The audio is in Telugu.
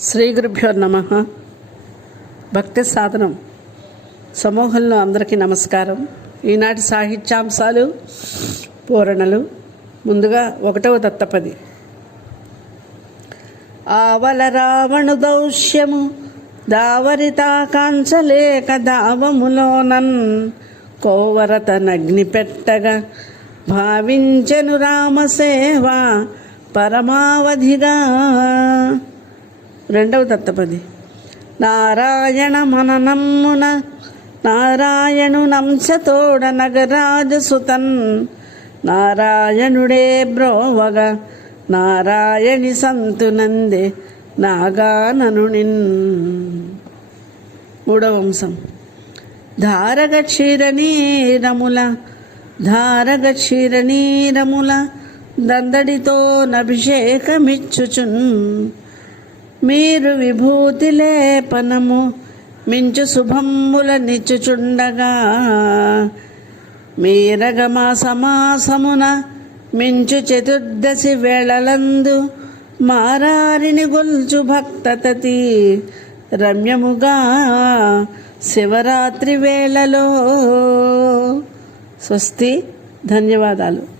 శ్రీ గురుభ్యో నమ. భక్తి సాధనం. సమూహంలో అందరికీ నమస్కారం. ఈనాటి సాహిత్యాంశాలు పూరణలు ముందుగా ఒకటవ దత్తపది. ఆవల రావణు దౌష్యము దావరితా దావములోనన్ కోవరత నగ్ని పెట్టగా భావించెను రామసేవ పరమావధిగా. రెండవ దత్తపది. నారాయణ మననమ్మున నారాయణు నంశతోడ నగరాజసుతన్ నారాయణుడే బ్రోవగ నారాయణి సంతునందే నాగాననునిన్ మూడవ వంశం. ధారగ క్షీరనీరముల ధారగ క్షీరనీరముల దందడితో నభిషేకమిచ్చుచున్ మీరు విభూతి లేపనము మించు శుభమ్ముల నిచ్చుచుండగా. మీరగమా సమాసమున మించు చతుర్దశి వేళలందు మారారిని గొల్చు భక్తతతి. రమ్యముగా శివరాత్రి వేళలో. స్వస్తి. ధన్యవాదాలు.